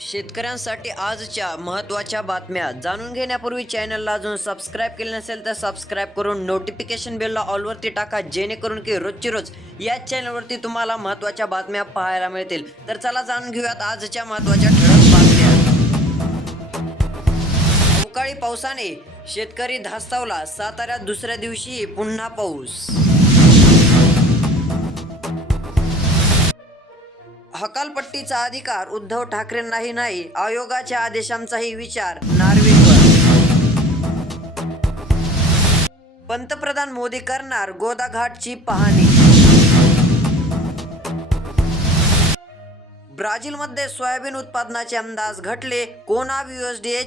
शेतकऱ्यांसाठी आजच्या महत्त्वाच्या बातम्या जाणून घेण्यापूर्वी चॅनलला अजून सबस्क्राईब केले नसेल तर सबस्क्राईब करून नोटिफिकेशन बेलला ऑलवरती टाका जेणेकरून की रोजची रोज या चॅनलवरती तुम्हाला महत्त्वाच्या बातम्या पाहायला मिळतील. तर चला जाणून घेऊयात आजच्या महत्त्वाच्या ठळक बातम्या. अवकाळी पावसाने शेतकरी धास्तावला साताऱ्यात दुसऱ्या दिवशी पुन्हा पाऊस. हकालपट्टीचा अधिकार उद्धव ठाकरेंनाही नाही आयोगाच्या आदेशांचाही विचार नार्वेवर. पंतप्रधान मोदी करणार गोदाघाटची पाहणी. ब्राझीलमध्ये सोयाबीन उत्पादनाचे अंदाज घटले कोनाब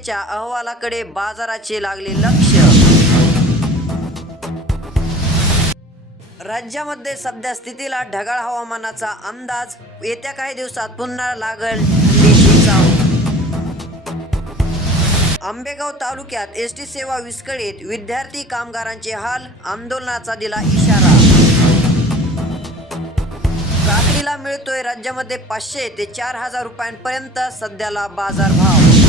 च्या अहवालाकडे बाजाराचे लागले लक्ष. राज्यामध्ये सध्या स्थितीला ढगाळ हवामानाचा अंदाज. येत्या काही दिवसात पुन्हा लागल आंबेगाव तालुक्यात एस टी सेवा विस्कळीत. विद्यार्थी कामगारांचे हाल. आंदोलनाचा दिला इशारा. काकडीला मिळतोय राज्यामध्ये पाचशे ते चार हजार रुपयांपर्यंत सध्याला बाजारभाव.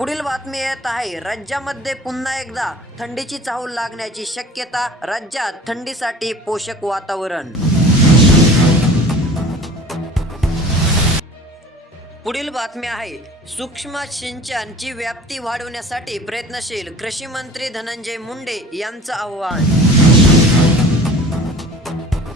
पुढील बातमी येत आहे. राज्यामध्ये पुन्हा एकदा थंडीची चाहूल लागण्याची शक्यता राज्यात थंडीसाठी पोषक वातावरण. पुढील बातमी आहे. सूक्ष्म सिंचनची व्याप्ती वाढवण्यासाठी प्रयत्नशील कृषी मंत्री धनंजय मुंडे यांचं आव्हान.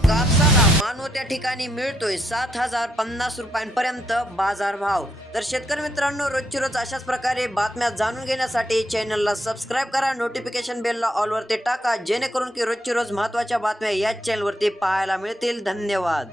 कापसाला मानव त्या ठिकाणी मिळतोय सात हजार पन्नास रुपयांपर्यंत बाजारभाव तर शेतकरी मित्रांनो रोजची रोज अशाच प्रकारे बातम्या जाणून घेण्यासाठी चॅनलला सबस्क्राईब करा. नोटिफिकेशन बेलला ऑलवरती टाका जेणेकरून की रोजची रोज महत्त्वाच्या बातम्या याच चॅनलवरती पाहायला मिळतील. धन्यवाद.